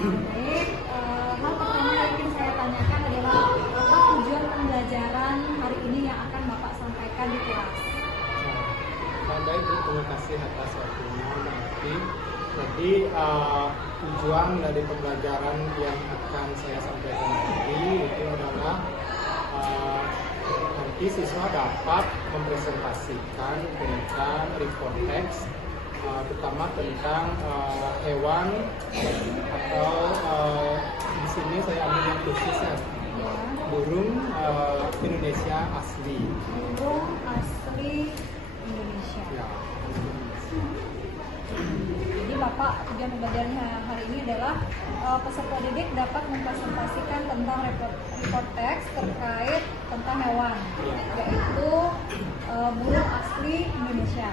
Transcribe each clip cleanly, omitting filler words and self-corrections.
Baik, hal pertama yang ingin saya tanyakan adalah apa tujuan pembelajaran hari ini yang akan Bapak sampaikan di kelas? Baik, terima kasih atas waktunya, Mbak Akti. Jadi tujuan dari pembelajaran yang akan saya sampaikan nanti itu adalah nanti siswa dapat mempresentasikan tentang report text, terutama tentang hewan atau di sini saya ambil yang khususnya burung Indonesia asli. Burung asli Indonesia. Ya. Jadi Bapak tujuan pembelajaran hari ini adalah peserta didik dapat mempresentasikan tentang report text terkait tentang hewan, yaitu burung asli Indonesia.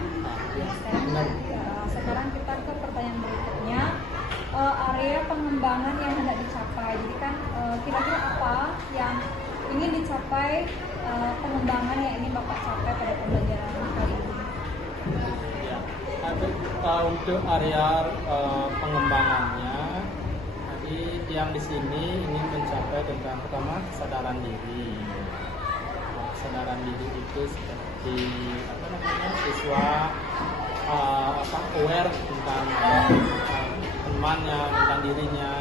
Sekarang kita ke pertanyaan berikutnya, area pengembangan yang hendak dicapai. Jadi kan kira-kira apa yang ingin dicapai, pengembangan yang ingin Bapak capai pada pembelajaran kali ini? Untuk area pengembangannya, tadi yang di sini ingin mencapai tentang pertama kesadaran diri. Kesadaran diri itu seperti siswa aware tentang temannya, tentang dirinya,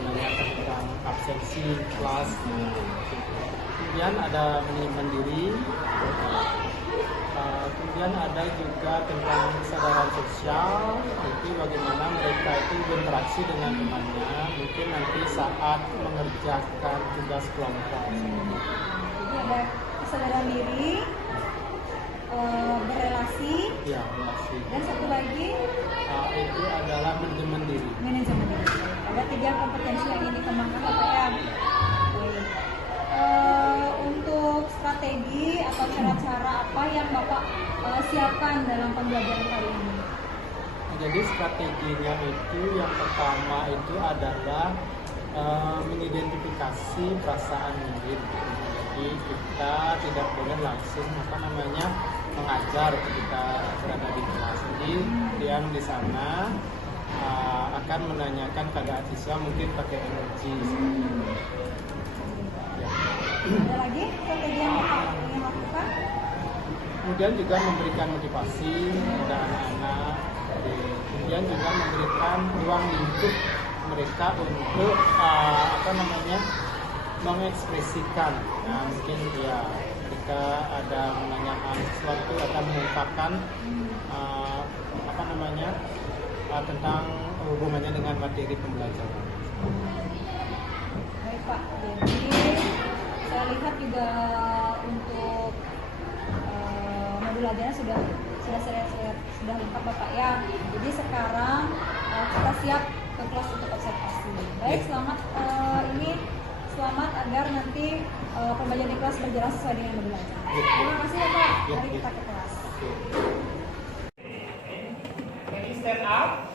menanyakan tentang absensi kelas. Kemudian ada mandiri. Kemudian ada juga tentang kesadaran sosial, jadi bagaimana mereka itu berinteraksi dengan temannya, mungkin nanti saat mengerjakan tugas kelompok. Jadi ada kesadaran diri, berrelasi, Ya, relasi. dan satu lagi Itu adalah manajemen diri. manajemen diri. Ada 3 kompetensi yang ingin dikembangkan Bapak ya. Baik. Untuk strategi atau cara-cara apa yang Bapak siapkan dalam pembelajaran kali ini? Jadi strateginya itu yang pertama itu adalah mengidentifikasi perasaan murid. Jadi kita tidak boleh langsung mengajar ketika berada di kelas. Jadi yang di sana akan menanyakan keadaan siswa mungkin pakai emoji. Ada lagi strategi yang Bapak ingin lakukan? Kemudian juga memberikan motivasi kepada anak-anak. Kemudian juga memberikan ruang lingkup mereka untuk mengekspresikan. Nah, mungkin ya ketika ada menanyakan sesuatu akan mengungkapkan tentang hubungannya dengan materi pembelajaran. Baik Pak, jadi saya lihat juga untuk modul belajarnya sudah lengkap Bapak ya. Jadi sekarang kita siap ke kelas untuk observasi. Baik, selamat agar nanti pembelajaran di kelas berjalan sesuai dengan modul belajar. Terima kasih ya Pak. Mari kita ke kelas. Can you stand up?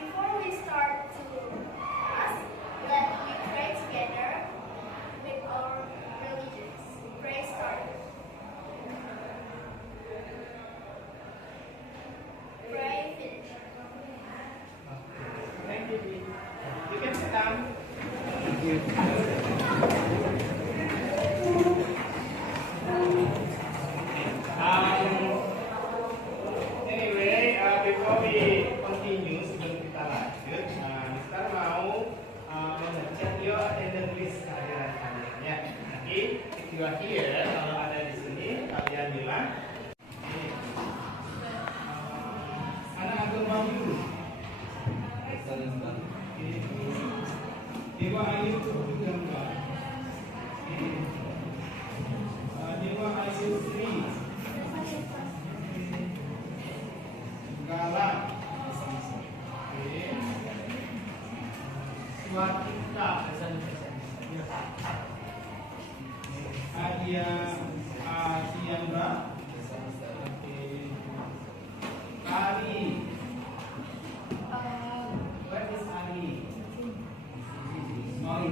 Before we start to class, let me pray together with our religions. Pray start. Pray finish. Thank you. You can sit down. Anyway, before we continue, sebelum kita lanjut, Mister mau mengecek your attendance list kehadiran kalian ya. Nanti if you are here, kalau ada di sini, kalian bilang, anak agama dulu. Dewa Ayu gambar. Dewa Ayu Sri. Galak. Swatita. Adia Asiandra. Kali. Where is Ali? Oh,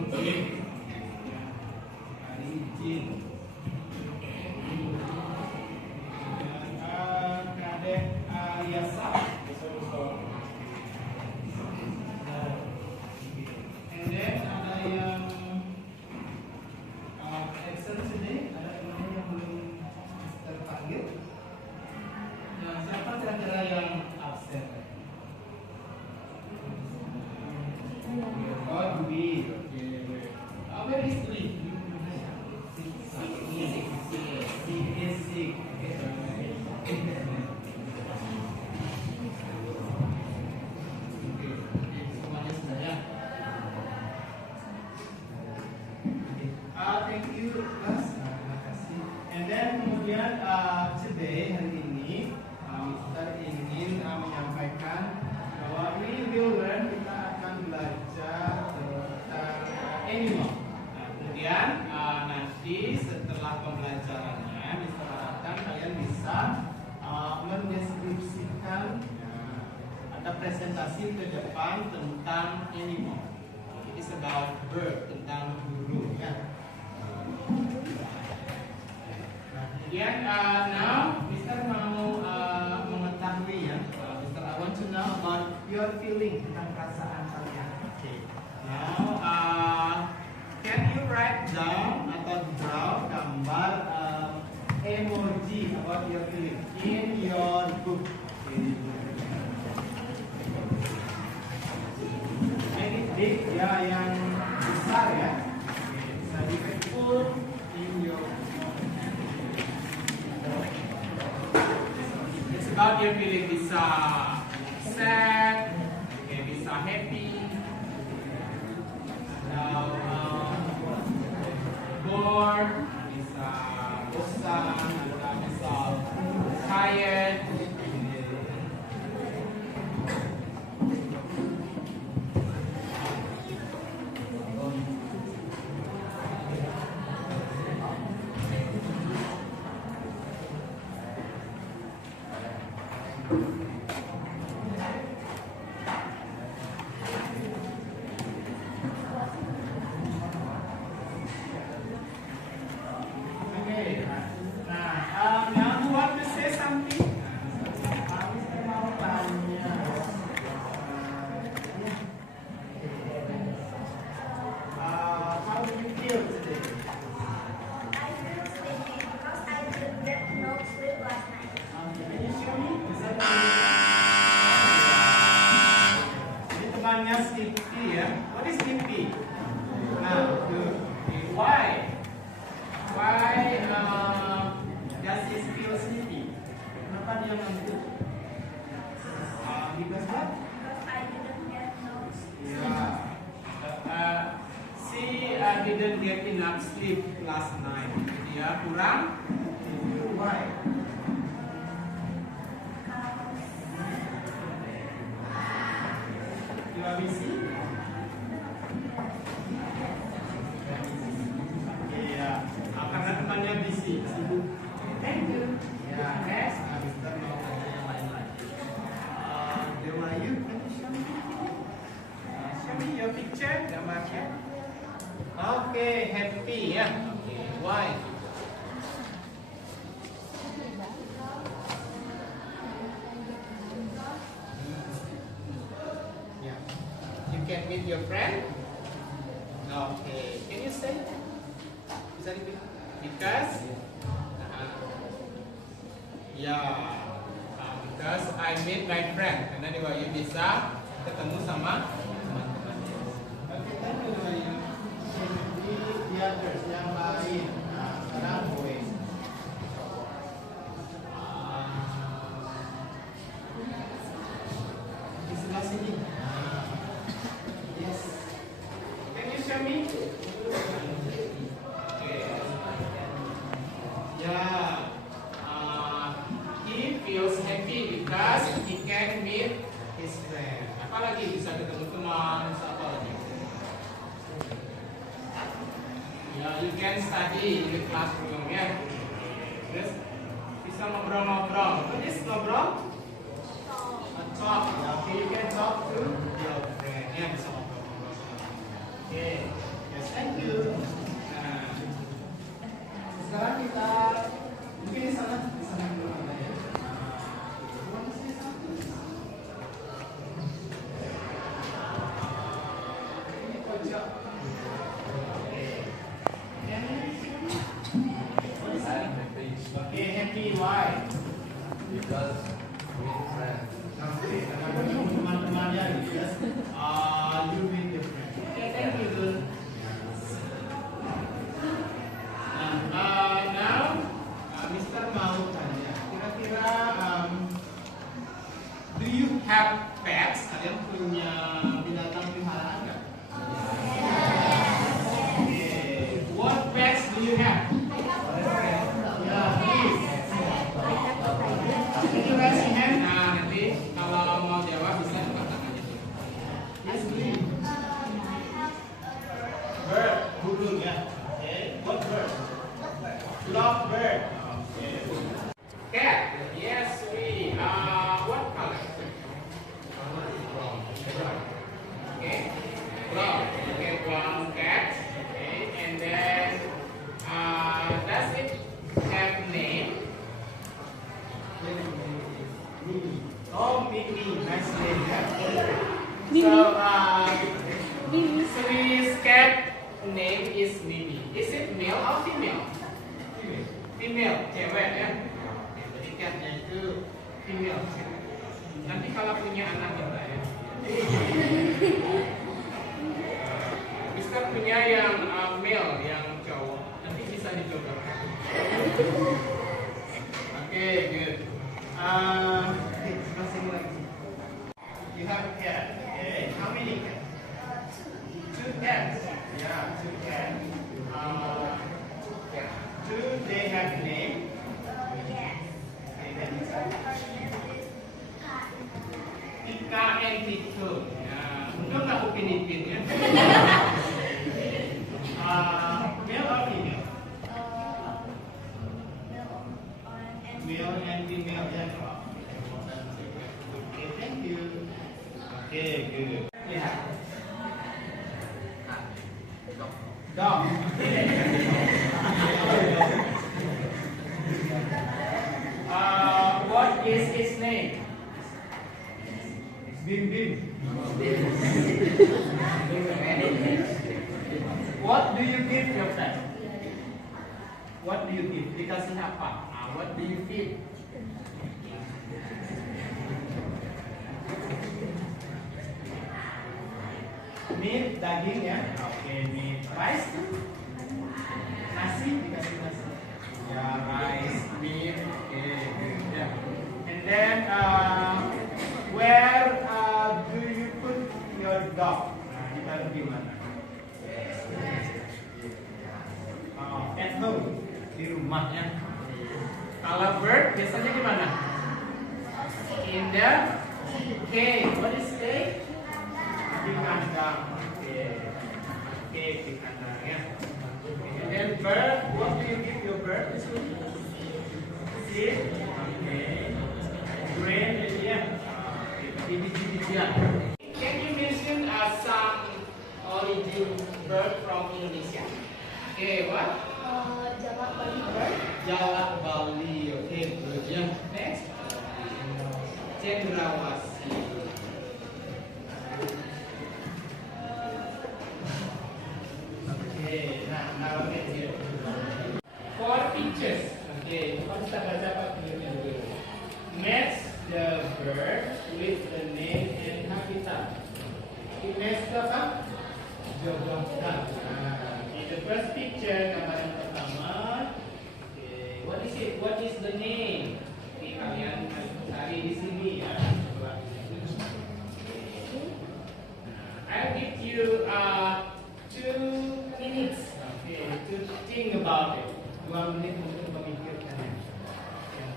Thank you, Mas. Terima kasih. And then kemudian today hari ini Mister ingin menyampaikan bahwa we will learn, kita akan belajar tentang animal. Nah, kemudian nanti setelah pembelajarannya, Mister harapkan kalian bisa mendeskripsikan ada presentasi ke depan tentang animal. It is about bird, tentang burung ya. Kemudian now Mister mau mengetahui ya, Mister I want to know about your feeling, tentang perasaan kalian. Okay. Now can you write down atau draw gambar emoji about your feeling in your book? Ini big ya, yang besar ya. Bisa di-put in your. It's about your feeling, bisa sad, bisa happy, atau bored, bisa bosan, atau bisa tired. Didn't get enough sleep last night. Dia kurang tidur. Why? You are busy? Iya. Karena temannya busy. Sibuk. Thank you. Ya, next. Mister mau tanya yang lain lagi. Demayu, can you show me? Show me your picture, gambarnya. Okay, happy ya. Okay, why? Yeah. You can meet your friend. Okay, can you say? Bisa repeat? Because. Because I meet my friend. Karena di Wayu bisa ketemu sama teman-teman. Okay, thank you Wayu. Di others yang lain. Nah, sekarang gue. Di sebelah sini. Yes. Can you show me? Okay. Yeah. He feels happy because he can meet his friend. Apalagi bisa ketemu teman, apa lagi? Ya, you can study in the classroom ya. Terus bisa ngobrol-ngobrol. What is ngobrol? Talk. Okay, you can talk to your friend. Ya, bisa ngobrol-ngobrol. Okay. Yes, thank you. Nah, sekarang kita mungkin di sana dulu ada ya. Ini pojok. Okay, happy why? Because with friends. Okay, teman-temannya gitu ya. You with your friend. Okay, thank you. burung ya. Oke, what bird? Lovebird. Oke. Cat. Yes, we. What color? Okay. Brown. Okay, brown cat. Okay, and then does it have name? Oh, Mimi. Nice name. Mimi. So, Mimi. Sri's cat name is Mimi. Is it male or female? Female, cewek ya. Jadi catnya itu female. Nanti kalau punya anak kita ya. Mister punya yang male, yang cowok. Nanti bisa dicoba. Oke, good. Masing lagi. You have a cat. Okay. How many cats? Two cats. Yeah, two cats. Do they have name? Yes. Okay, then Her name is Kat. Tika and Tito. Ya, untung nggak Upin Ipin ya. Male or female? Male and female ya. Okay, thank you. Okay, good. Yeah. Dog. What is his name? Bim Bim. What do you give your pet? What do you give? Dikasih apa? What do you feed? Meat, daging ya. Oke, meat. Rice? Nasi, dikasih nasi. Ya, rice, meat. Oke, good. Yeah. And then, where do you put your dog? Nah, ditaruh di mana? At home, di rumahnya. Kalau bird biasanya di mana? In the cage. What is cage? Di kandang. Oke, di kandang ya. And then bird, what do you give your bird? Seed. Oke. Grain ya. Biji-bijian. Can you mention some origin bird from Indonesia? Okay, what? Jalak Bali bird. Jalak Bali. Okay, good. Yeah. Next. Cendrawasih. Okay, now next here. Four pictures. Okay, kita baca papirnya dulu. Match the bird with the name and habitat. Match apa? Jodohkan. Okay, the first picture, gambar yang pertama. Okay, what is it? What is the name? Okay, kalian cari di sini ya. Coba. I'll give you 2 minutes. Okay, to think about it. 2 menit untuk memikirkannya.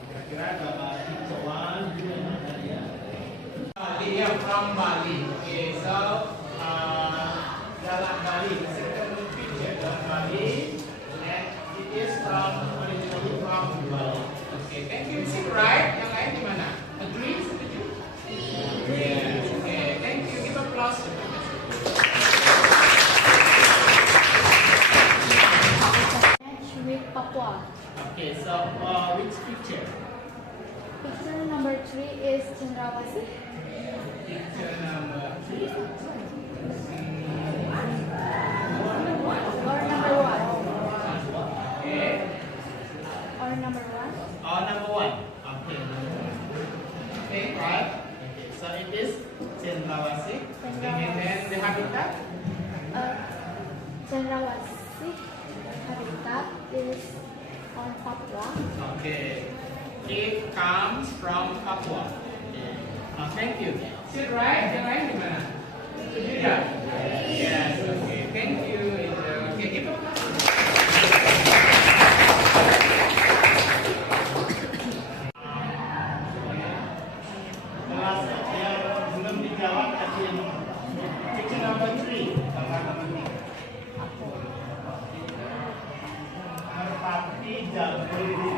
Kira-kira gambar hijauan di mana ya? Bali, ya, from Bali. Okay, so Jalak Bali. Second picture, Jalak Bali, and it is originally from Bali. Okay, thank you. Is it right? Yang lain gimana? Agree? Setuju? Yes. Okay, thank you. Give applause. Match with Papua. Okay, so which picture? Picture number 3 is Cendrawasih. Picture number 3. Or number 1. Okay. Or number 1. Oh, number 1. Okay. Okay, right. Okay, so it is Cendrawasih. And then the habitat? Cendrawasih habitat is on Papua. Okay. It comes from Papua. Okay. Thank you. Is it right? Yang lain gimana? Setuju ya? Yes. Okay. Thank you. Okay, give a kelas yang belum dijawab kasih picture number 3. Gambar nomor 3. Tidak boleh dulu.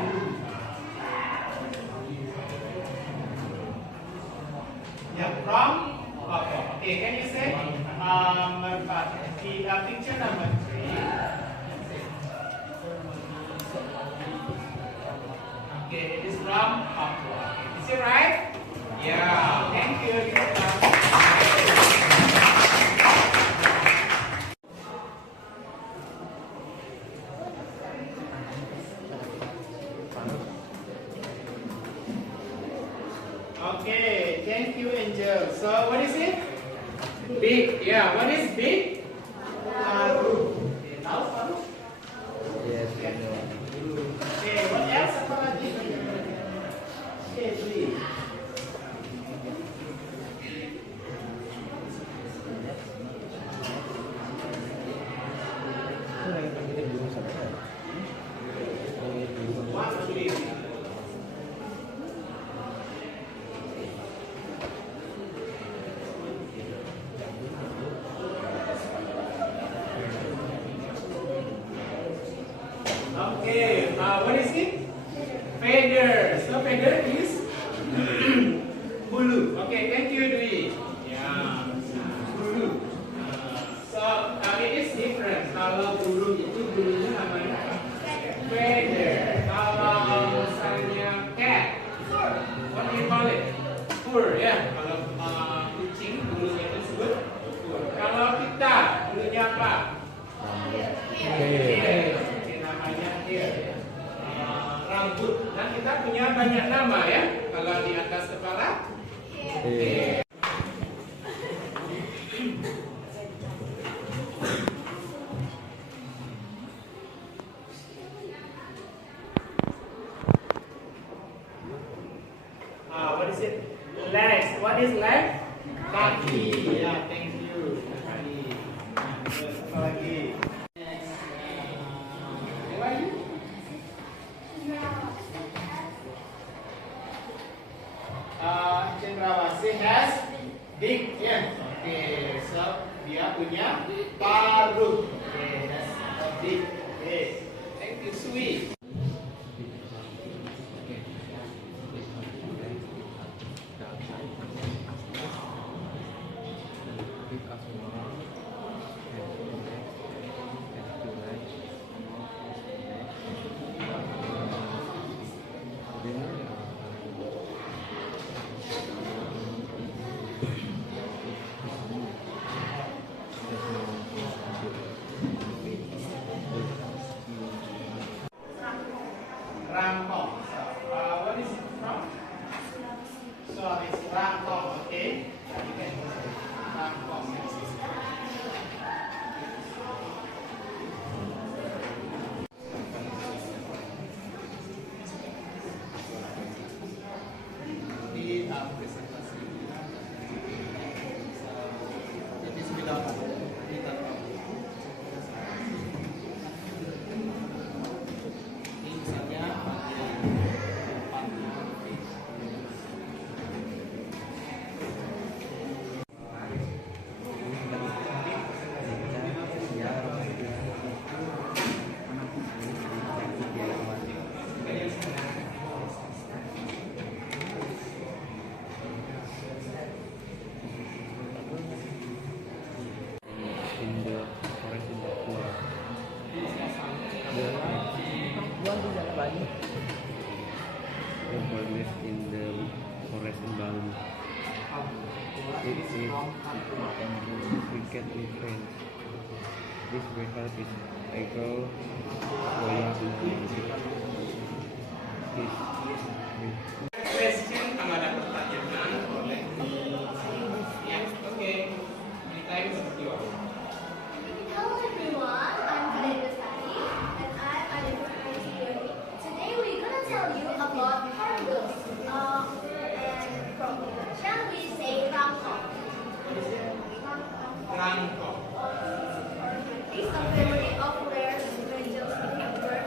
Ya, from Papua. Okay, can you say picture number 3? Okay, it is from Papua. Is it right? Yeah, thank you. Okay, thank you, Angel. So, what is it? Big. Yeah, what is big? Paru. Okay, tahu paru? Yes, Okay, what else? Apa lagi? Okay, big. One, three. Okay, what is it? Feather. So feather is bulu. Okay, thank you, Dwi. Yeah, bulu. So it is different. Kalau bulu itu bulunya namanya apa? Feather. Kalau misalnya cat, what do you call it? Fur, ya. Kalau kucing bulunya itu disebut fur. Kalau kita bulunya apa? Hair. Namanya hair. Rambut. Dan kita punya banyak nama ya. Kalau di atas kepala, hair. What is it? Legs. What is leg? Kaki. Ya, thank you. Kaki. Terus apa lagi? Cendrawasih has big ear. Okay, so dia punya paruh. Okay, that's a big. Okay, thank you, sweet. Rangkong. So, what is it from? So it's rangkong, okay? You can say rangkong. Di presentasi. Jadi sudah kita in the forest in Bali. It is cricket with friends. This record is eagle goyang Question, kalau ada pertanyaan boleh di ya, oke. Anytime seperti waktu. Hello everyone, I'm Glenn Bestari and I'm an information student. Today we're gonna tell you about particles. And from shall we say rangkong? Rangkong. It's a family of rare angels with bird,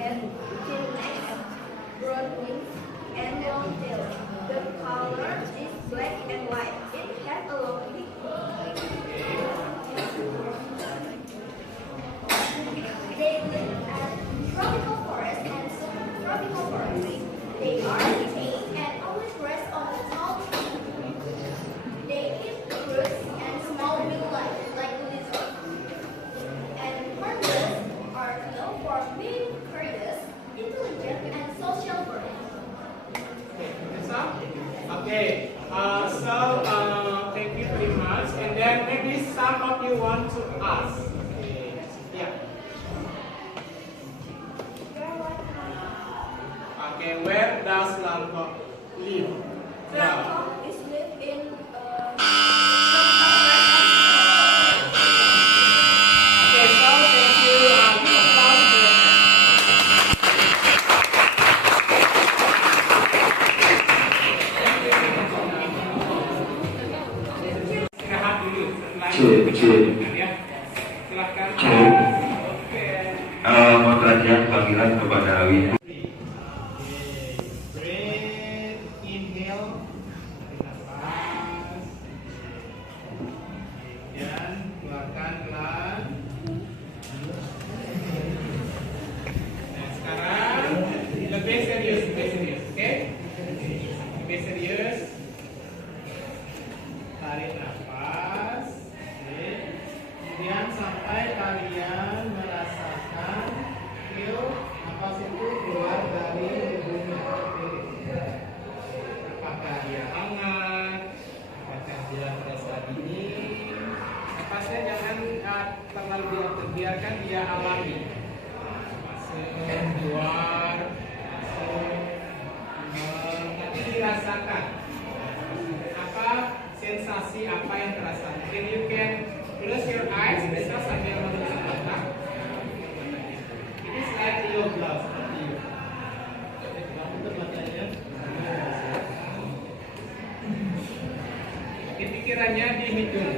and broad wings. of you want to ask? Okay. Yeah. Okay, where does Lalkot live? Lalkot is live in Okay, so thank you. Give applause to istirahat dulu. Ya. Silakan. Oke. Mau tanya panggilan kepada Windu. Breathe, inhale, tarik nafas, dan keluarkan pelan. Nah, sekarang lebih serius, oke? Lebih serius. Tarik nafas, oke. Kemudian sampai kalian merasakan feel nafas itu keluar dari hidungnya. Apakah dia hangat? Apakah dia terasa dingin? Nafasnya jangan terlalu biarkan dia alami. Masuk, keluar, masuk, nanti dirasakan apa sensasi apa yang terasa. Mungkin you can close your eyes, bisa sambil menutup mata. Ini like your blouse seperti itu. Tutup matanya. Pikirannya di hidung.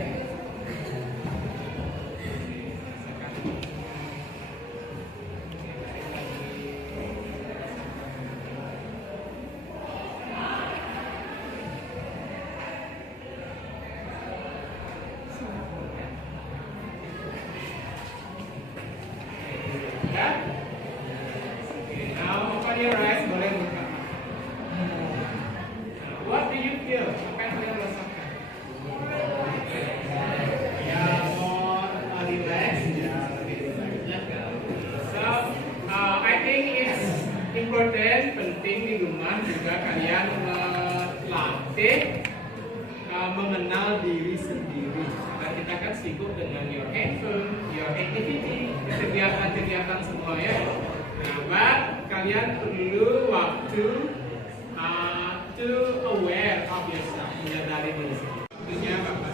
Ya? Okay, now open your eyes, boleh buka. What do you feel? Apa yang kalian rasakan? Ya, more relax. Ya, lebih relax. So, I think it's important, penting di rumah juga kalian melatih mengenal diri sendiri. Karena kita kan sibuk dengan your handphone, your activity, kegiatan-kegiatan semua ya. Nah, but kalian perlu waktu to aware of yourself, menyadari diri sendiri. Tentunya Bapak.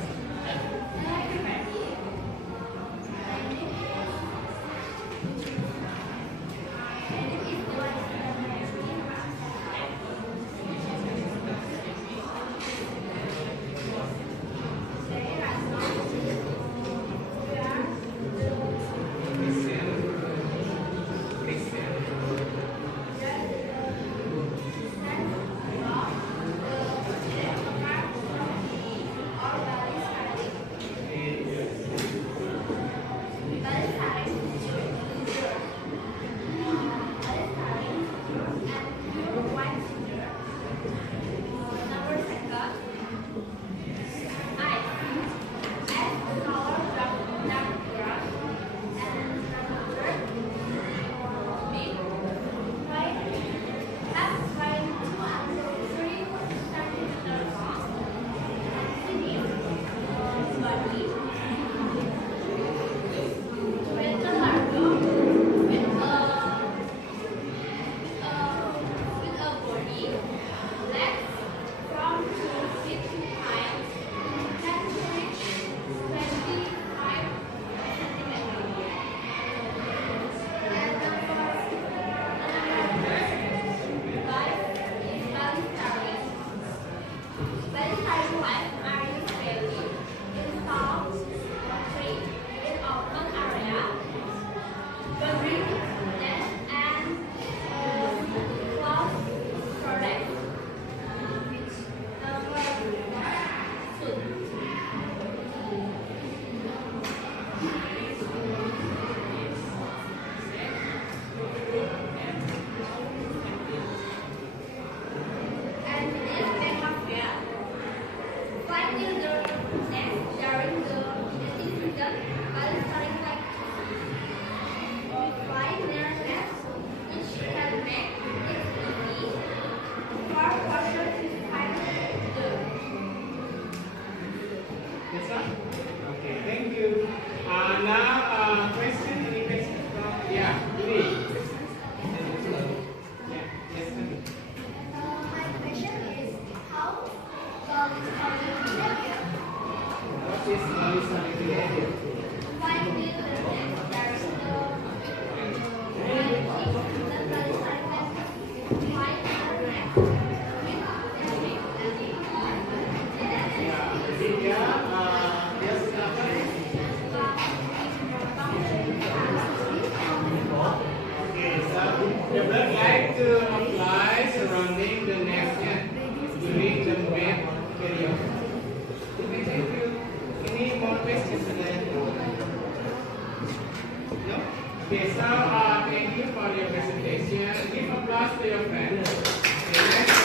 Okay, so thank you for your presentation. Give applause to your friends. Okay, next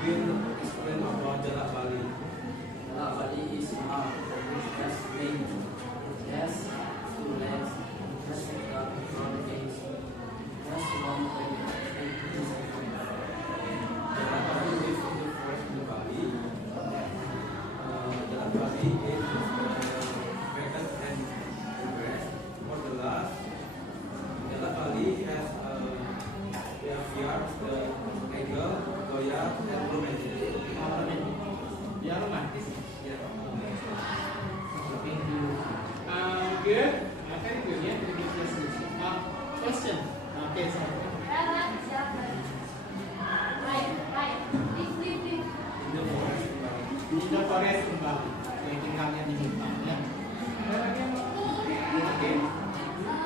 We will explain about Jalak Bali. Jalak Bali is a has wings, has two legs, has a front face, has one leg. Jalak Bali is the first in Bali. Jalak Bali is better and breast. For the last, Jalak Bali has yards, the eagle, goya, and romantic. Ya, romantis. Yeah. Thank you. Good. Very good. Yeah, very good presentation. Question. Okay, so. Right. In the forest in Bali. Yang tinggalnya di Jepang. Ya. Ada lagi yang mau? Okay.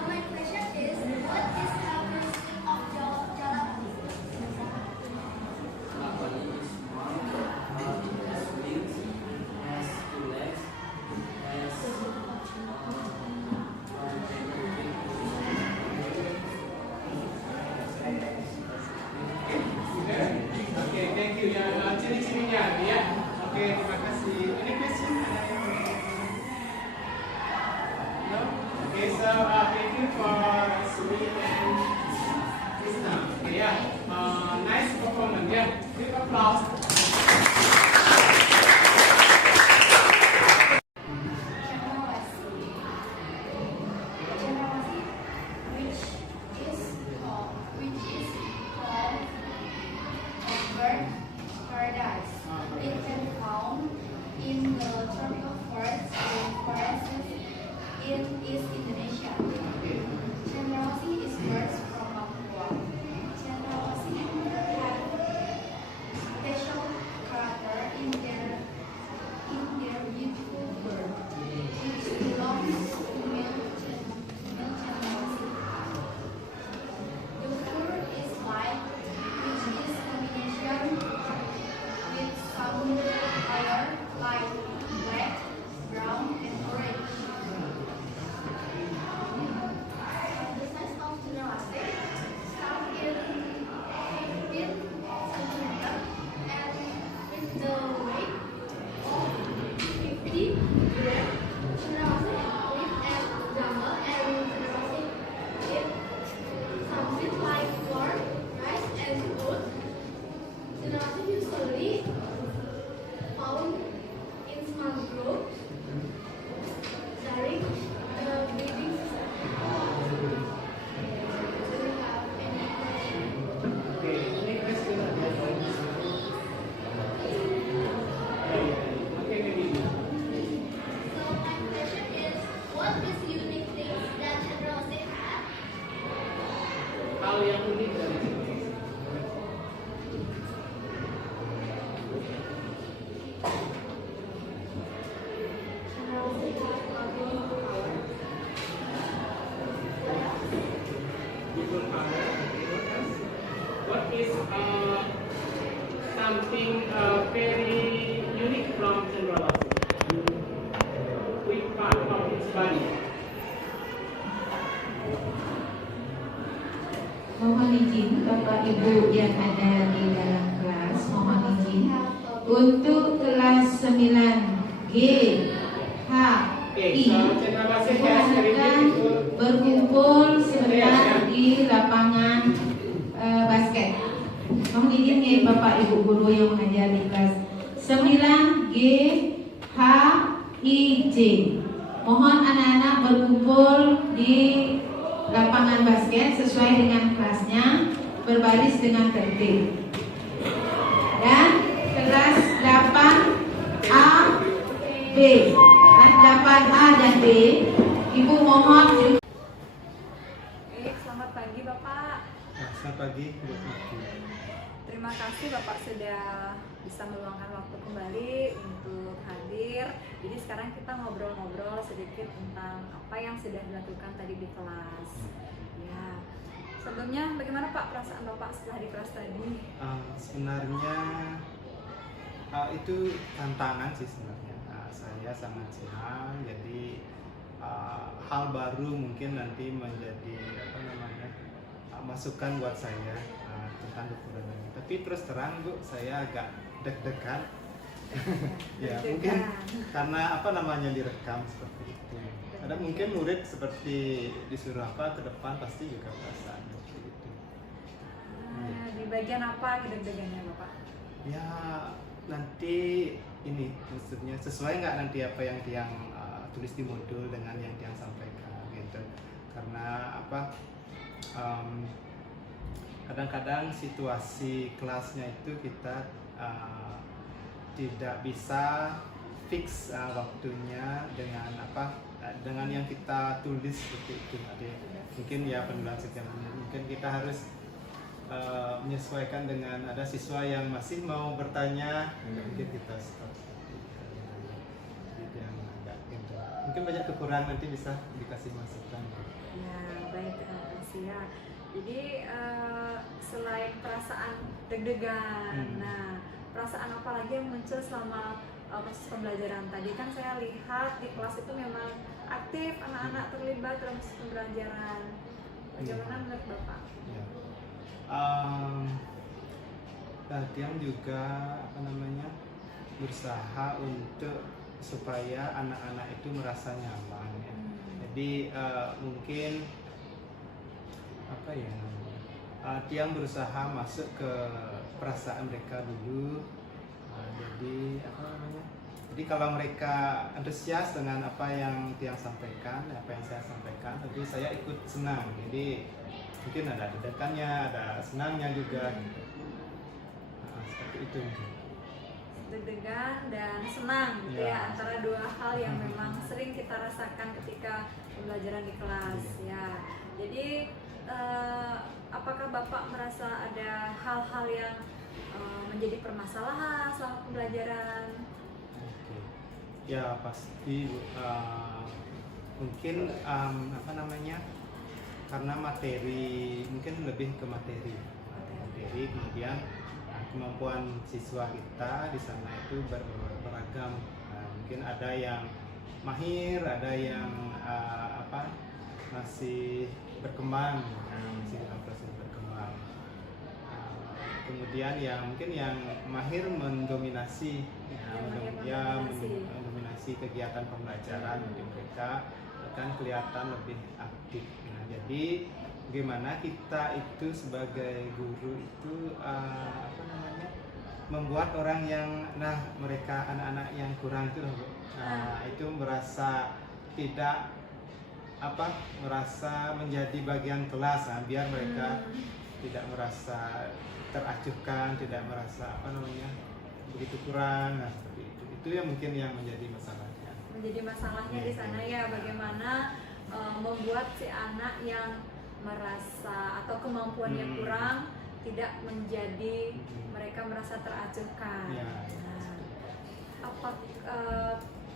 My question is, what is the characteristic of Jalak Bali? Jalak Bali is small, has wings, has two legs, has Okay, thank you. Ya, ciri-cirinya ya. Oke, terima kasih. Any question? No? Okay, so thank you for Sumi and Krishna. Okay, yeah. Nice performance. Yeah. Big applause. Bird paradise. It can be found in the tropical forests in East Indonesia. Cendrawasih is birds from Papua. Cendrawasih have special character in their beautiful bird, which belongs to male cendrawasih. The fur is white, which is combination with some color like black, brown, and orange. The size of cendrawasih starts in 15 centimeter and with the weight of 50 gram. Cendrawasih live at jungle and cendrawasih eat something like corn, rice, and food. Cendrawasih usually found in mangroves during the breeding season. Do you have any question? Okay, any question? Okay, maybe. So my question is, what is unique things that Cendrawasih have? Hal yang unik dari Cendrawasih. Cendrawasih have a beautiful color. People color. What is something very unique from Cendrawasih? Which part of its body? Mohon izin Bapak Ibu yang ada di dalam kelas, mohon izin untuk kelas 9G H I Cendrawasih has very silakan beautiful. berkumpul sebentar di lapangan basket. Mohon izin ya Bapak Ibu guru yang mengajar di kelas 9G H I J. Mohon anak-anak berkumpul di lapangan basket sesuai dengan kelasnya, berbaris dengan tertib. Dan kelas 8A B, kelas 8A dan B, Ibu mohon juga. Selamat pagi Bapak. Selamat pagi, Bu. Terima kasih Bapak sudah bisa meluangkan waktu kembali untuk hadir. Jadi sekarang kita ngobrol-ngobrol sedikit tentang apa yang sudah dilakukan tadi di kelas. Ya. Sebelumnya bagaimana Pak perasaan Bapak setelah di kelas tadi? Sebenarnya itu tantangan sih sebenarnya. Saya sangat senang. Jadi hal baru mungkin nanti menjadi apa namanya masukan buat saya tentang kekurangan ini. Tapi terus terang Bu, saya agak deg-degan. Ya mungkin karena apa namanya direkam seperti itu. Ada mungkin murid seperti disuruh apa ke depan pasti juga perasaan seperti itu. Di bagian apa deg-degannya Bapak? Ya nanti ini maksudnya sesuai nggak nanti apa yang Tiang tulis di modul dengan yang Tiang sampaikan gitu. Karena apa kadang-kadang situasi kelasnya itu kita tidak bisa fix waktunya dengan apa dengan yang kita tulis seperti itu. Jadi mungkin ya penulisan sekian menit mungkin kita harus menyesuaikan dengan ada siswa yang masih mau bertanya mungkin kita stop yang agak gitu. Mungkin banyak kekurangan nanti bisa dikasih masukan. Ya baik, terima kasih ya. Jadi selain perasaan deg-degan, nah perasaan apa lagi yang muncul selama proses pembelajaran tadi? Kan saya lihat di kelas itu memang aktif, anak-anak terlibat dalam proses pembelajaran. Bagaimana menurut Bapak? Ya. Tiang juga apa namanya berusaha untuk supaya anak-anak itu merasa nyaman ya. Jadi mungkin apa ya namanya Tiang berusaha masuk ke perasaan mereka dulu. Jadi apa namanya? Jadi kalau mereka antusias dengan apa yang Tiang sampaikan, apa yang saya sampaikan, jadi saya ikut senang. Jadi mungkin ada deg-degannya, ada senangnya juga. Seperti itu. Deg-degan dan senang gitu ya, antara dua hal yang memang sering kita rasakan ketika pembelajaran di kelas ya. Jadi apakah Bapak merasa ada hal-hal yang menjadi permasalahan selama pembelajaran? Ya pasti mungkin apa namanya karena materi mungkin lebih ke materi kemudian kemampuan siswa kita di sana itu beragam. Mungkin ada yang mahir, ada yang masih berkembang, masih dalam proses berkembang. Kemudian yang mungkin yang mahir mendominasi, mendominasi kegiatan pembelajaran, mungkin mereka akan kelihatan lebih aktif. Nah, jadi bagaimana kita itu sebagai guru itu membuat orang yang mereka anak-anak yang kurang itu itu merasa tidak merasa menjadi bagian kelas, biar mereka tidak merasa teracuhkan, tidak merasa begitu kurang, seperti itu. Itu yang mungkin yang menjadi masalahnya. Menjadi masalahnya di sana ya, bagaimana membuat si anak yang merasa atau kemampuannya kurang tidak menjadi mereka merasa teracuhkan.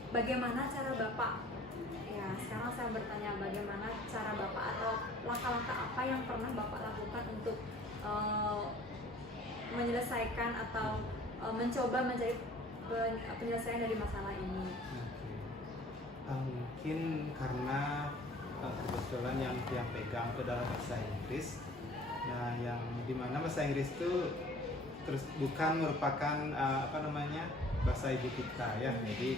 Bagaimana cara Bapak? Ya, sekarang saya bertanya bagaimana cara Bapak atau langkah-langkah apa yang pernah Bapak lakukan untuk menyelesaikan atau mencoba mencari penyelesaian dari masalah ini? Mungkin karena kebetulan yang pegang itu adalah bahasa Inggris. Nah, yang dimana bahasa Inggris itu terus bukan merupakan bahasa ibu kita ya. Jadi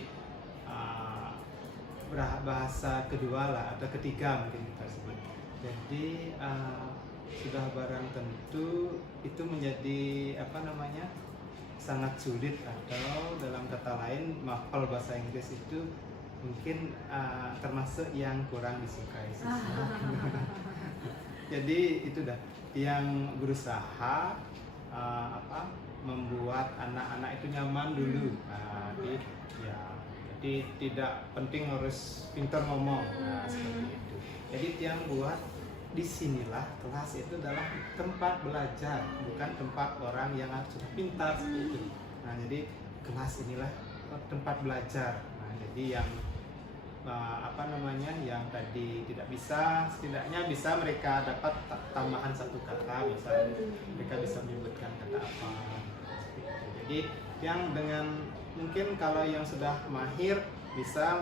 bahasa kedua lah atau ketiga mungkin kita sebut. Jadi sudah barang tentu itu menjadi sangat sulit, atau dalam kata lain mahfal bahasa Inggris itu mungkin termasuk yang kurang disukai siswa. Jadi itu dah yang berusaha membuat anak-anak itu nyaman dulu. Jadi tidak penting harus pintar ngomong, seperti itu. Jadi yang buat disinilah kelas itu adalah tempat belajar, bukan tempat orang yang sudah pintar seperti itu. Nah, jadi kelas inilah tempat belajar. Nah, jadi yang yang tadi tidak bisa, setidaknya bisa mereka dapat tambahan satu kata, misalnya mereka bisa menyebutkan kata apa. Jadi yang dengan mungkin kalau yang sudah mahir bisa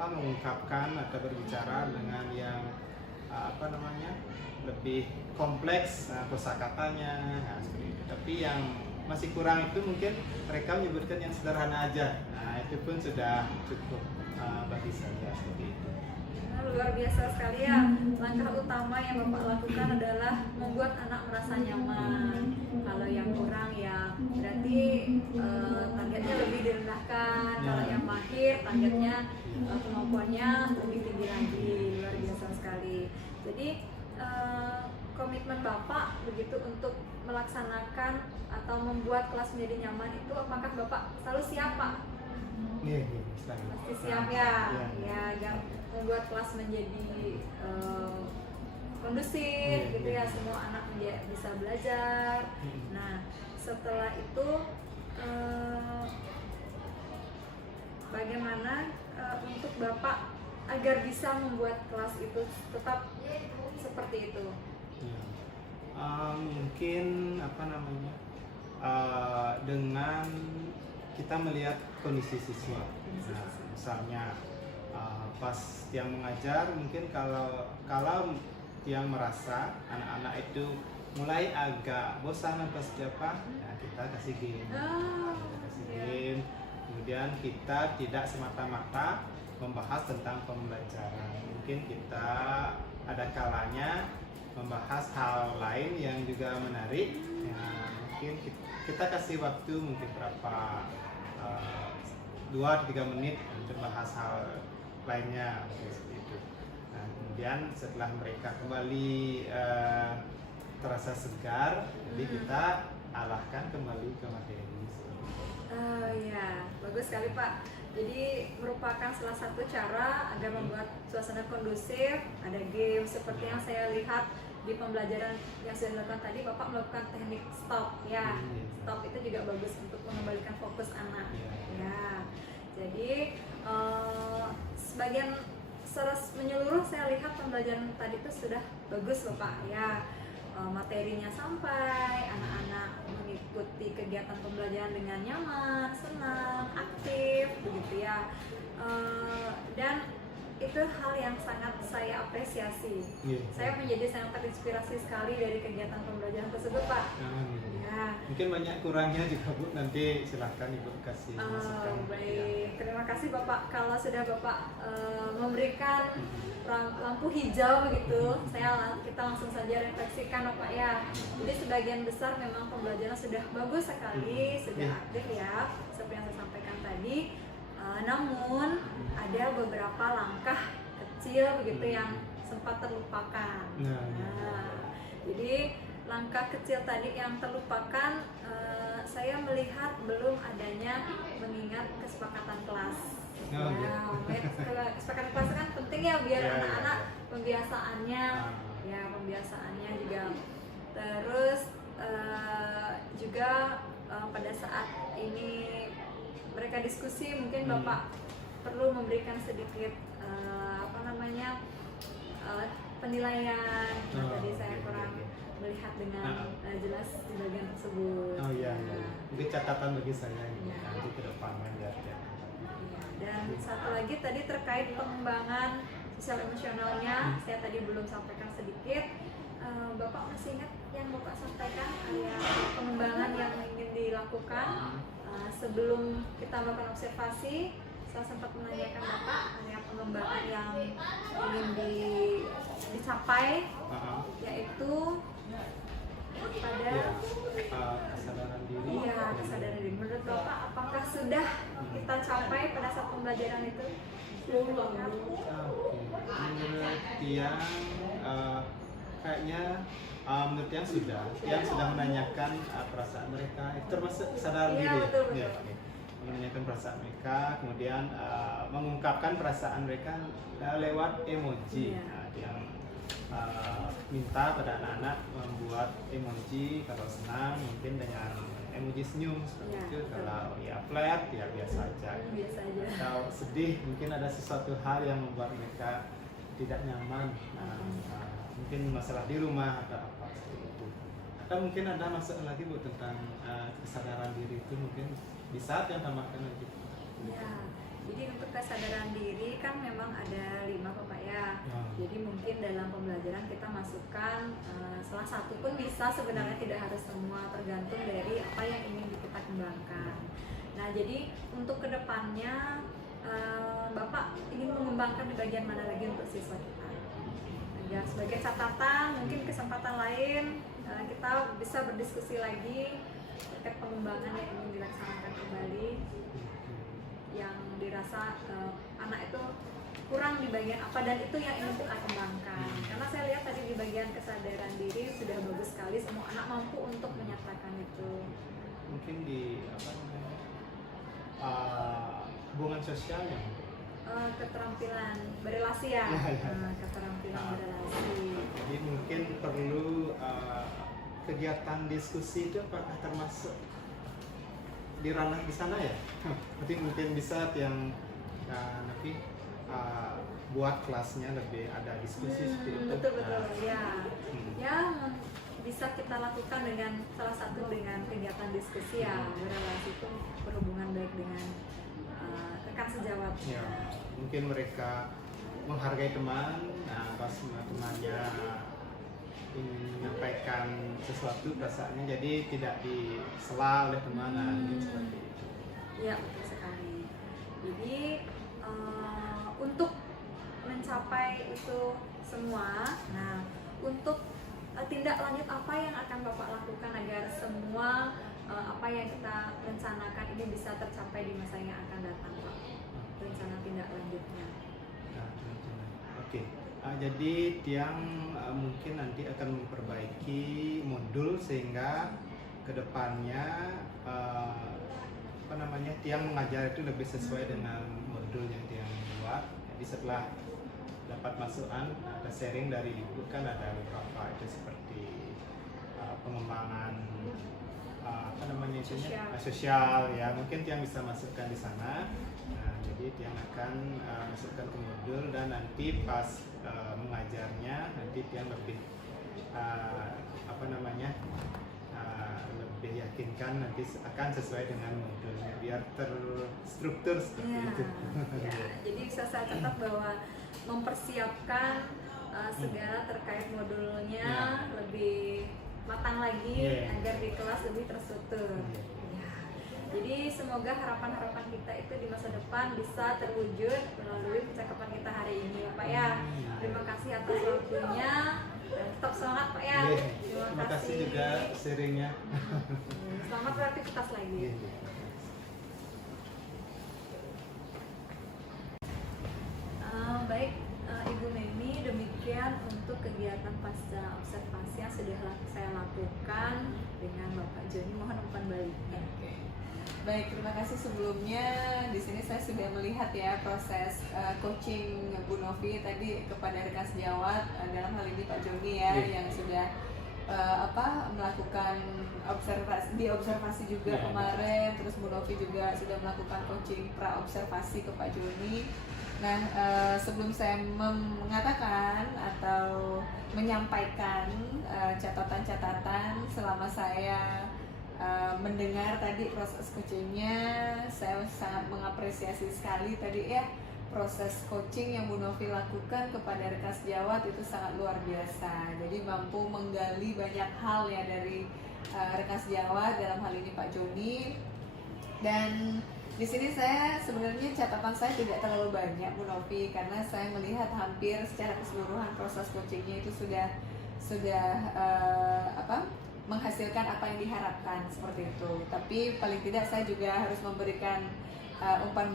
mengungkapkan atau berbicara dengan yang lebih kompleks kosakatanya, seperti itu. Tapi yang masih kurang itu mungkin mereka menyebutkan yang sederhana aja. Nah, itu pun sudah cukup bagi saya seperti itu. Luar biasa sekali ya. Langkah utama yang Bapak lakukan adalah membuat anak merasa nyaman. Kalau yang kurang ya berarti targetnya lebih direndahkan. Kalau yang mahir targetnya kemampuannya lebih tinggi lagi. Luar biasa sekali. Jadi komitmen Bapak begitu untuk melaksanakan atau membuat kelas menjadi nyaman itu, apakah Bapak selalu siap, Pak? Iya, Pasti siap ya. Ya, membuat kelas menjadi kondusif gitu ya, semua anak bisa belajar. Nah, setelah itu bagaimana untuk Bapak agar bisa membuat kelas itu tetap seperti itu? Mungkin dengan kita melihat kondisi siswa. Nah, misalnya pas yang mengajar, mungkin kalau yang merasa anak-anak itu mulai agak bosan atau siapa, ya kita kasih game. Kemudian kita tidak semata-mata membahas tentang pembelajaran. Mungkin kita ada kalanya membahas hal lain yang juga menarik. Ya, mungkin kita kasih waktu mungkin berapa 2-3 menit untuk bahas hal lainnya seperti itu. Nah, kemudian setelah mereka kembali terasa segar, jadi kita arahkan kembali ke materi. Ya, bagus sekali Pak. Jadi merupakan salah satu cara agar membuat suasana kondusif. Ada game seperti yang saya lihat di pembelajaran yang sudah dilakukan tadi, Bapak melakukan teknik stop ya. Stop itu juga bagus untuk mengembalikan fokus anak. Ya, jadi sebagian secara menyeluruh saya lihat pembelajaran tadi itu sudah bagus loh Pak ya. Materinya sampai, anak-anak mengikuti kegiatan pembelajaran dengan nyaman, senang, aktif, begitu ya. Dan itu hal yang sangat saya apresiasi. Saya menjadi sangat terinspirasi sekali dari kegiatan pembelajaran tersebut, Pak. Ya. Mungkin banyak kurangnya juga Bu, nanti silahkan Ibu kasih masukan. Baik, terima kasih Bapak. Kalau sudah Bapak memberikan lampu hijau begitu, kita langsung saja refleksikan Bapak ya. Jadi sebagian besar memang pembelajaran sudah bagus sekali, sudah aktif ya, seperti yang saya sampaikan tadi. Namun ada beberapa langkah kecil begitu yang sempat terlupakan. Jadi langkah kecil tadi yang terlupakan, saya melihat belum adanya mengingat kesepakatan kelas. Kesepakatan kelas kan penting ya biar anak-anak pembiasaannya juga. Terus juga pada saat ini mereka diskusi, mungkin Bapak perlu memberikan sedikit penilaian. Tadi saya kurang melihat dengan jelas di bagian tersebut. Mungkin catatan bagi saya nanti ke depannya biar Dan satu lagi tadi terkait pengembangan sosial emosionalnya, saya tadi belum sampaikan sedikit. Bapak masih ingat yang Bapak sampaikan area pengembangan yang ingin dilakukan? Sebelum kita melakukan observasi, saya sempat menanyakan Bapak area pengembangan yang ingin dicapai, yaitu pada kesadaran diri. Kesadaran diri. Menurut Bapak, apakah sudah kita capai pada saat pembelajaran itu? Menurut Tiang, kayaknya menurut yang sudah menanyakan perasaan mereka, itu termasuk kesadaran diri. Betul. Menanyakan perasaan mereka, kemudian mengungkapkan perasaan mereka lewat emoji. Yang minta pada anak-anak membuat emoji, kalau senang mungkin dengan emoji senyum seperti itu. Kalau flat ya biasa aja. Kalau sedih mungkin ada sesuatu hal yang membuat mereka tidak nyaman. Mungkin masalah di rumah atau apa seperti itu. Dan mungkin ada masukan lagi Bu tentang kesadaran diri itu mungkin bisa yang tambahkan lagi. Ya, jadi untuk kesadaran diri kan memang ada 5 Bapak ya. Jadi mungkin dalam pembelajaran kita masukkan salah satu pun bisa, sebenarnya tidak harus semua, tergantung dari apa yang ingin kita kembangkan. Nah jadi untuk kedepannya Bapak ingin mengembangkan di bagian mana lagi untuk siswa kita? Ya, sebagai catatan, mungkin kesempatan lain kita bisa berdiskusi lagi terkait pengembangan yang ingin dilaksanakan kembali, yang dirasa anak itu kurang di bagian apa dan itu yang ingin kita kembangkan. Karena saya lihat tadi di bagian kesadaran diri sudah bagus sekali, semua anak mampu untuk menyatakan itu. Mungkin di apa namanya hubungan sosialnya. Keterampilan berelasi ya, keterampilan berelasi. Jadi mungkin perlu kegiatan diskusi itu apakah termasuk di ranah di sana ya? Nanti mungkin bisa yang nanti buat kelasnya lebih ada diskusi seperti itu. Betul ya. Ya bisa kita lakukan dengan salah satu dengan kegiatan diskusi ya, berelasi itu berhubungan baik dengan rekan sejawat. Ya, mungkin mereka menghargai teman, nah pas temannya ingin menyampaikan sesuatu perasaannya, jadi tidak disela oleh teman, seperti itu. Ya betul sekali. Jadi untuk mencapai itu semua, nah untuk tindak lanjut apa yang akan Bapak lakukan agar semua apa yang kita rencanakan ini bisa tercapai di masa yang akan datang, Pak? Rencana tindak lanjutnya. Oke. Jadi Tiang mungkin nanti akan memperbaiki modul sehingga kedepannya apa namanya Tiang mengajar itu lebih sesuai dengan modul yang Tiang buat. Jadi setelah dapat masukan, ada sharing dari Ibu kan ada beberapa itu seperti pengembangan apa namanya sosial ya, mungkin Tiang bisa masukkan di sana. Nah, jadi Tiang akan masukkan ke modul dan nanti pas mengajarnya nanti Tiang lebih apa namanya lebih yakinkan nanti akan sesuai dengan modulnya biar terstruktur seperti itu. Jadi bisa saya catat bahwa mempersiapkan segala terkait modulnya lebih matang lagi agar di kelas lebih terstruktur. Jadi semoga harapan-harapan kita itu di masa depan bisa terwujud melalui percakapan kita hari ini ya Pak ya. Terima kasih atas waktunya dan tetap semangat Pak ya. Terima kasih juga sharingnya. Selamat beraktivitas lagi. Baik Ibu Neni, demikian untuk kegiatan pasca observasi yang sudah saya lakukan dengan Bapak Joni. Mohon umpan baliknya. Baik, terima kasih sebelumnya. Di sini saya sudah melihat ya proses coaching Bu Novi tadi kepada rekan sejawat, dalam hal ini Pak Joni ya yang sudah melakukan observasi juga kemarin. Terus Bu Novi juga sudah melakukan coaching pra observasi ke Pak Joni. Nah, sebelum saya mengatakan atau menyampaikan catatan-catatan selama saya mendengar tadi proses coachingnya, saya sangat mengapresiasi sekali tadi ya proses coaching yang Bu Novi lakukan kepada rekan sejawat itu sangat luar biasa. Jadi mampu menggali banyak hal ya dari rekan sejawat, dalam hal ini Pak Joni. Dan di sini saya sebenarnya catatan saya tidak terlalu banyak Bu Novi, karena saya melihat hampir secara keseluruhan proses coachingnya itu sudah menghasilkan apa yang diharapkan seperti itu. Tapi paling tidak saya juga harus memberikan umpan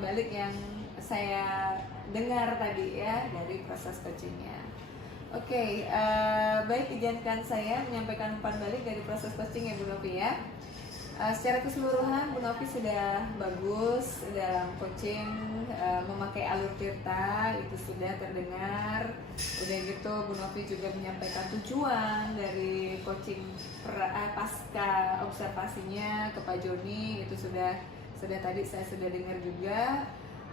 balik yang saya dengar tadi ya dari proses coachingnya. Oke, baik, izinkan saya menyampaikan umpan balik dari proses coaching ya Bu Novi ya. Secara keseluruhan Bu Novi sudah bagus dalam coaching, memakai alur tirta itu sudah terdengar. Udah gitu Bu Novi juga menyampaikan tujuan dari coaching pasca observasinya ke Pak Joni, itu sudah tadi saya sudah dengar juga.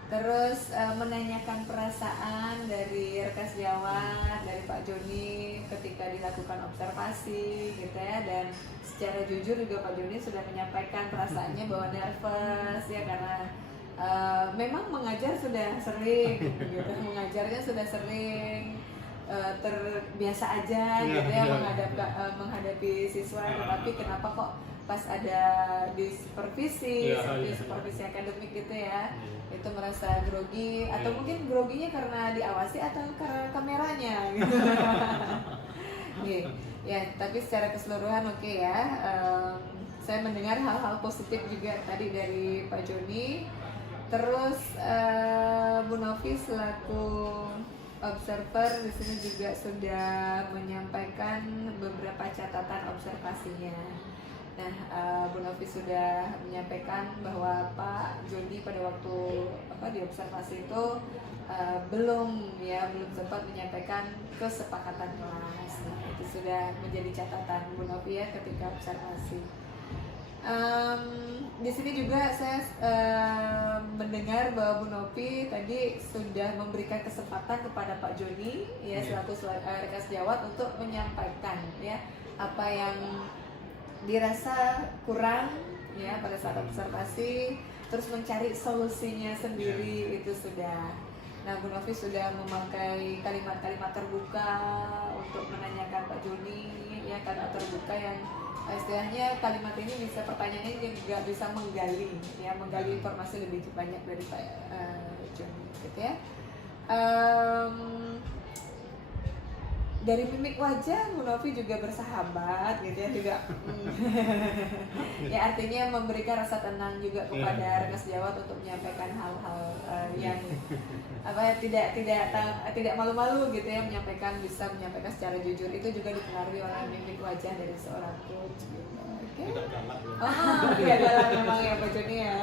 Terus menanyakan perasaan dari rekan sejawat, dari Pak Joni ketika dilakukan observasi gitu ya. Dan secara jujur juga Pak Joni sudah menyampaikan perasaannya bahwa nervous ya, karena memang mengajar sudah sering gitu, mengajarnya sudah sering, terbiasa aja gitu ya menghadapi siswa, tetapi kenapa kok pas ada di supervisi akademik gitu ya, itu merasa grogi, atau mungkin groginya karena diawasi atau karena kameranya gitu. Ya, tapi secara keseluruhan oke ya. Saya mendengar hal-hal positif juga tadi dari Pak Joni. Terus Bu Novi selaku observer di sini juga sudah menyampaikan beberapa catatan observasinya. Nah, Bu Novi sudah menyampaikan bahwa Pak Joni pada waktu di observasi itu belum sempat menyampaikan kesepakatan kelas. Nah, itu sudah menjadi catatan Bu Novi ya ketika observasi. Di sini juga saya mendengar bahwa Bu Novi tadi sudah memberikan kesempatan kepada Pak Joni ya selaku rekan sejawat untuk menyampaikan ya apa yang dirasa kurang ya pada saat observasi, terus mencari solusinya sendiri itu sudah. Nah, Bu Novi sudah memakai kalimat-kalimat terbuka untuk menanyakan Pak Joni ya, kalimat terbuka yang istilahnya kalimat ini bisa, pertanyaannya juga bisa menggali informasi lebih banyak dari Pak Joni gitu ya. Dari mimik wajah Bu Novi juga bersahabat gitu ya, juga ya artinya memberikan rasa tenang juga kepada rekan sejawat untuk menyampaikan hal-hal yang tidak malu-malu gitu ya, bisa menyampaikan secara jujur. Itu juga dipengaruhi oleh mimik wajah dari seorang coach gitu. Tidak galak memang ya Pak Joni ya.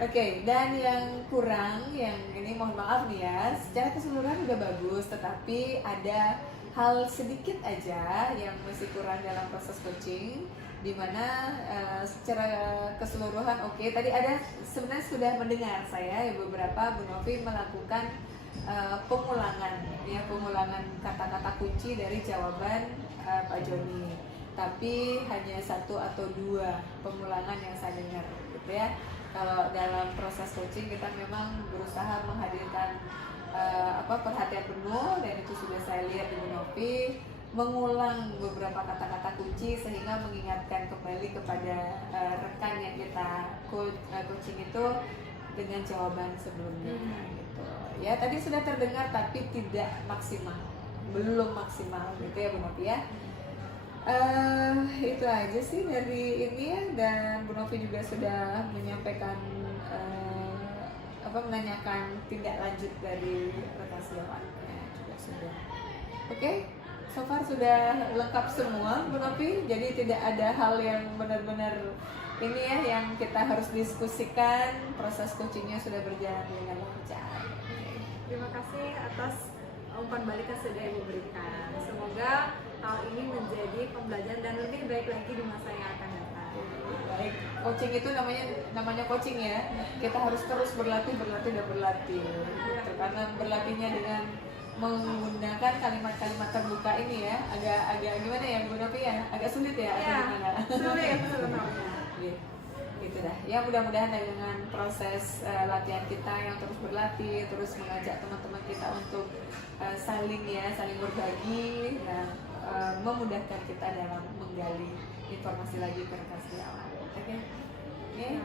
Oke, dan yang kurang, yang ini mohon maaf nih ya, secara keseluruhan udah bagus, tetapi ada hal sedikit aja yang masih kurang dalam proses coaching, dimana secara keseluruhan oke. Tadi ada, sebenarnya sudah mendengar saya ya beberapa Bu Novi melakukan pengulangan kata-kata kunci dari jawaban Pak Joni, tapi hanya 1 atau 2 pengulangan yang saya dengar gitu ya. Kalau dalam proses coaching kita memang berusaha menghadirkan perhatian penuh, dan itu sudah saya lihat di Bu Novi mengulang beberapa kata-kata kunci sehingga mengingatkan kembali kepada rekan yang kita coaching itu dengan jawaban sebelumnya gitu. Ya, tadi sudah terdengar tapi tidak maksimal, belum maksimal gitu ya Bu Novi ya. Itu aja sih dari ini ya, dan Bu Novi juga sudah menyampaikan menanyakan tindak lanjut dari rekan sejawatnya juga sudah. Oke, so far sudah lengkap semua Bu Novi, jadi tidak ada hal yang benar-benar ini ya yang kita harus diskusikan. Proses coachingnya sudah berjalan dengan lancar. Terima kasih atas umpan balik yang sudah Ibu berikan. Semoga hal ini menjadi pembelajaran dan lebih baik lagi di masa yang akan datang. Baik, coaching itu namanya coaching ya. Kita harus terus berlatih. Gitu. Karena berlatihnya dengan menggunakan kalimat-kalimat terbuka ini ya, agak gimana ya Bu Novi ya? Agak sulit ya? Sulit sebenarnya. Gitu dah. Ya, mudah-mudahan dengan proses latihan kita yang terus berlatih, terus mengajak teman-teman kita untuk saling berbagi dan memudahkan kita dalam menggali informasi lagi ke rekan sejawat. Oke. Ya.